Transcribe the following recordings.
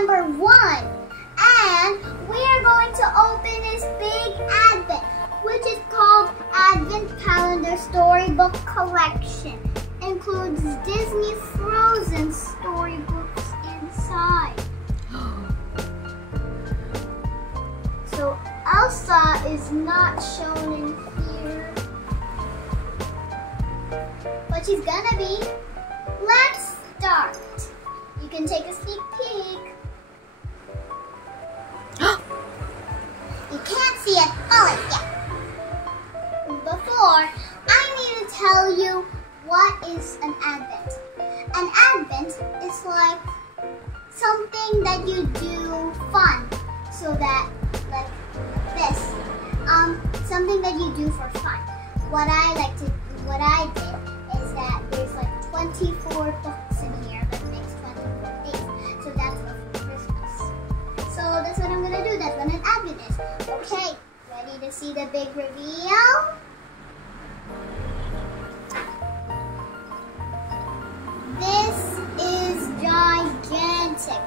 number 1. And we are going to open this big advent, which is called Advent Calendar Storybook Collection. It includes Disney Frozen storybooks inside. So Elsa is not shown in here, but she's gonna be. Let's start. You can take a sneak peek. You can't see it all yet. Before, I need to tell you what is an advent. An advent is like something that you do fun, so that like this, something that you do for fun. What I did is that there's like 24 books in here that makes 24 days. So that's for Christmas. So that's what I'm gonna do. That's what an advent is. Okay, ready to see the big reveal? This is gigantic.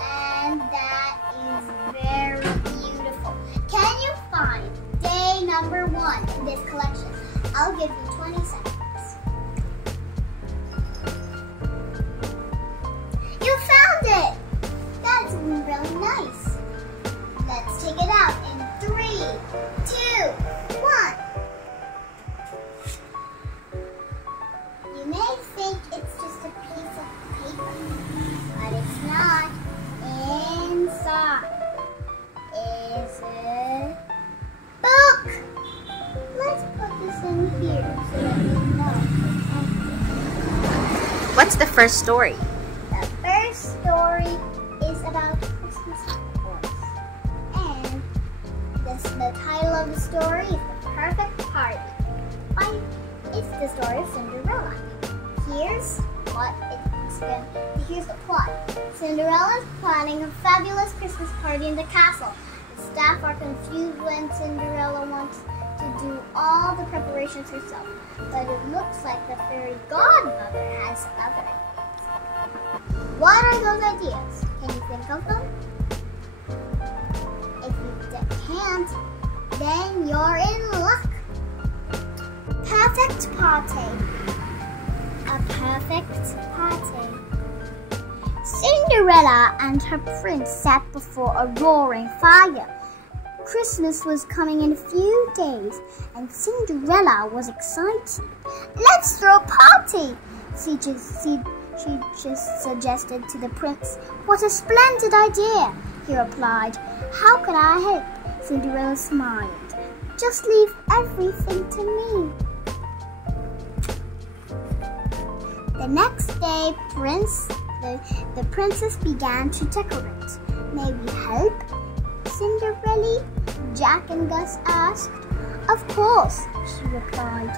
And that is very beautiful. Can you find day number 1 in this collection? I'll give you 20 seconds. You found it! That's really nice. Let's take it out in 3, 2, 1. You may think it's just a piece of paper, but it's not. Inside is a book. Let's put this in here so that you know. What's the first story? The first story is about Christmas, of course. And the title of the story is The Perfect Party. It's the story of Cinderella. Here's the plot. Cinderella is planning a fabulous Christmas party in the castle. The staff are confused when Cinderella wants to do all the preparations herself, but it looks like the fairy godmother has other ideas. What are those ideas? Can you think of them? If you can't, then you're in luck. Perfect party. A perfect party. Cinderella and her prince sat before a roaring fire. Christmas was coming in a few days, and Cinderella was excited. Let's throw a party, she just suggested to the prince. What a splendid idea, he replied. How could I help? Cinderella smiled. Just leave everything to me. The next day, the princess began to decorate. May we help? Cinderella, Jack and Gus asked. Of course, she replied.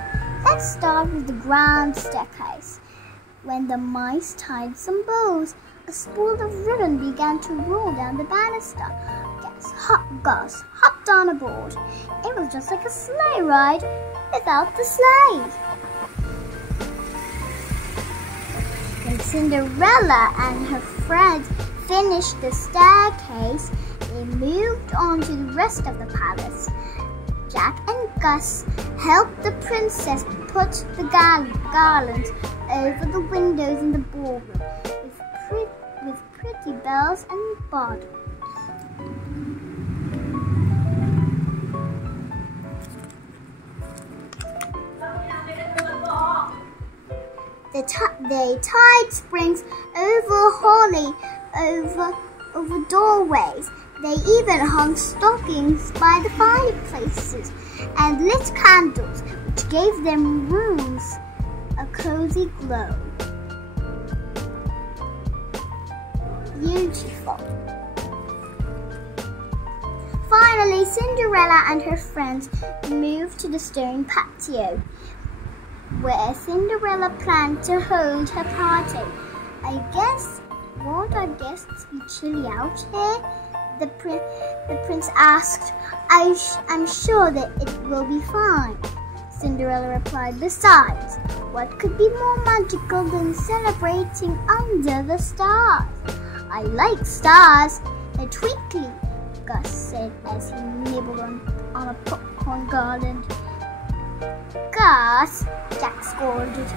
Let's start with the grand staircase. When the mice tied some bows, a spool of ribbon began to roll down the banister. Gus hopped on aboard. It was just like a sleigh ride without the sleigh. When Cinderella and her friends finished the staircase, they moved on to the rest of the palace. Jack and Gus helped the princess put the garlands over the windows in the ballroom with pretty bells and baubles. They tied springs over holly over doorways. They even hung stockings by the fireplaces and lit candles, which gave them rooms a cozy glow. Beautiful. Finally, Cinderella and her friends moved to the stone patio, where Cinderella planned to hold her party. Won't our guests be chilly out here? The prince asked. I'm sure that it will be fine, Cinderella replied. Besides, what could be more magical than celebrating under the stars? I like stars. They're twinkly, Gus said as he nibbled on a popcorn garland. Gus, Jack scolded.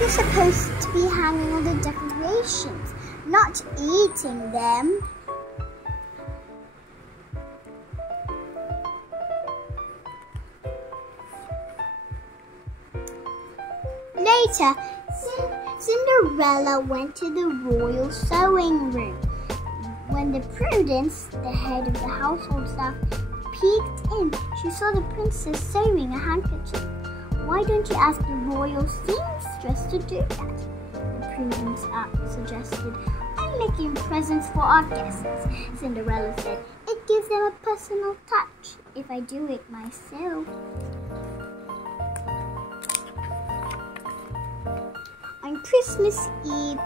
You're supposed to be hanging on the decorations, not eating them. Later, Cinderella went to the royal sewing room. When the Prudence, the head of the household staff, peeked in, she saw the princess sewing a handkerchief. Why don't you ask the royal seamstress to do that? The Prudence suggested. I'm making presents for our guests, Cinderella said. It gives them a personal touch if I do it myself. On Christmas Eve,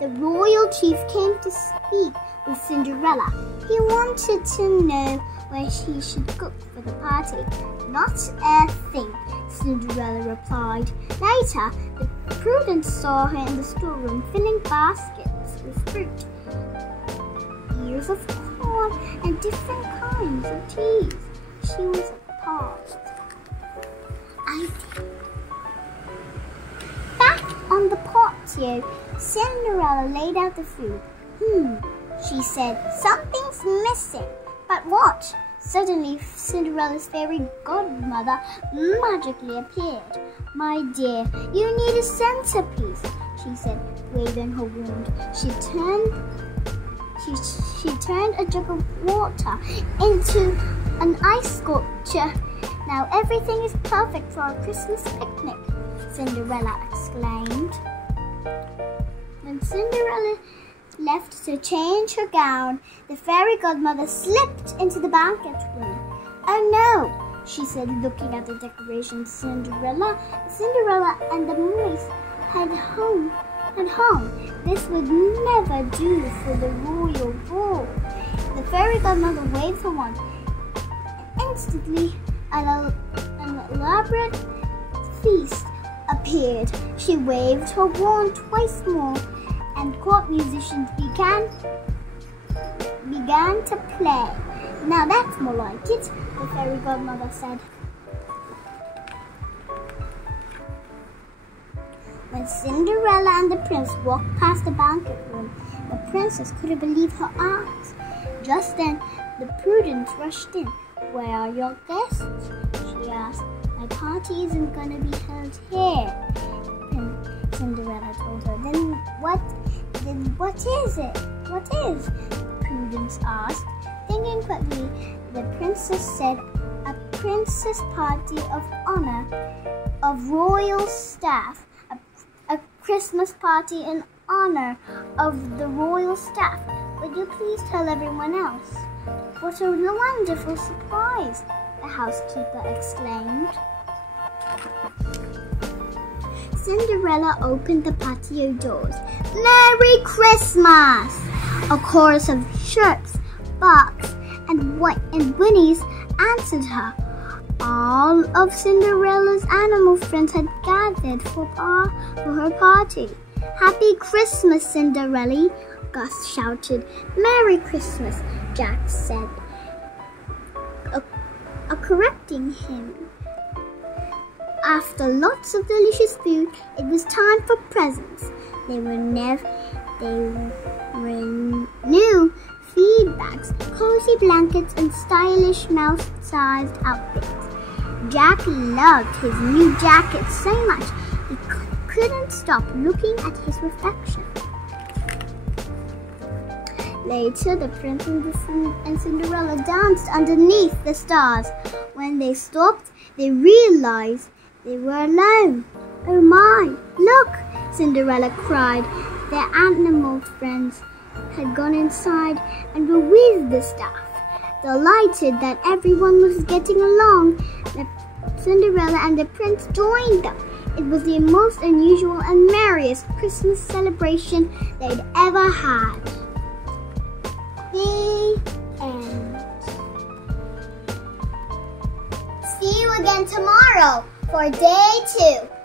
the royal chief came to speak with Cinderella. He wanted to know where she should cook for the party. Not a thing, Cinderella replied. Later, the Prudence saw her in the storeroom filling baskets with fruit, ears of corn, and different kinds of cheese. She was appalled. Back on the patio, Cinderella laid out the food. She said, something's missing. But what? Suddenly, Cinderella's fairy godmother magically appeared. My dear, you need a centerpiece, she said, waving her wand. She turned a jug of water into an ice sculpture. Now everything is perfect for a Christmas picnic, Cinderella exclaimed. When Cinderella left to change her gown, the fairy godmother slipped into the banquet room. Oh no, she said, looking at the decorations. Cinderella and the mice had hung. This would never do for the royal ball. The fairy godmother waved her wand. Instantly, an elaborate feast appeared. She waved her wand twice more, and court musicians began to play. Now that's more like it, the fairy godmother said. When Cinderella and the prince walked past the banquet room, the princess couldn't believe her eyes. Just then, the Prudence rushed in. Where are your guests? She asked. My party isn't going to be held here, Cinderella told her. Then what is it? What is? Prudence asked. Thinking quickly, the princess said, a princess party of honor of royal staff. A Christmas party in honor of the royal staff. Would you please tell everyone else? What a wonderful surprise, the housekeeper exclaimed. Cinderella opened the patio doors. Merry Christmas! A chorus of chirps, barks, and whinnies answered her. All of Cinderella's animal friends had gathered for her party. Happy Christmas, Cinderella! Gus shouted. Merry Christmas, Jack said, correcting him. After lots of delicious food, it was time for presents. There were new feed bags, cozy blankets, and stylish mouse-sized outfits. Jack loved his new jacket so much he couldn't stop looking at his reflection. Later, the prince and Cinderella danced underneath the stars. When they stopped, they realized they were alone. Oh my, look, Cinderella cried. Their animal friends had gone inside and were with the staff. Delighted that everyone was getting along, Cinderella and the prince joined them. It was the most unusual and merriest Christmas celebration they'd ever had. The end. See you again tomorrow for day 2.